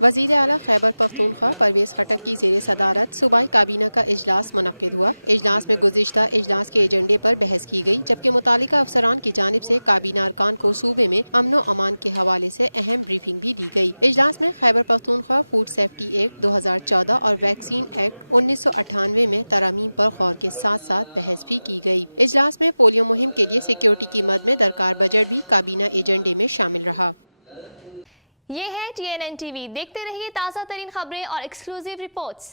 वज़ीर आला खैबर पख्तूनख्वा परवेज़ खटक की ज़ेर सदारत सूबाई काबीना का इजलास मुनक्किद हुआ। इजलास में गुज़िश्ता इजलास के एजेंडे पर बहस की गई, जबकि मुतालिका अफसरान की जानिब से काबीना अरकान को सूबे में अमन व अमान के हवाले से अहम ब्रीफिंग भी दी गई। इजलास में Khyber Pakhtunkhwa food safety act 2014 और वैक्सीन एक्ट 1998 में तरमीम पर गौर के साथ साथ बहस भी की गई। इजलास में पोलियो मुहिम के लिए सिक्योरिटी की मद में दरकार बजट भी काबीना एजेंडे में शामिल रहा। ये है TNN TV। देखते रहिए ताज़ा तरीन खबरें और एक्सक्लूसिव रिपोर्ट्स।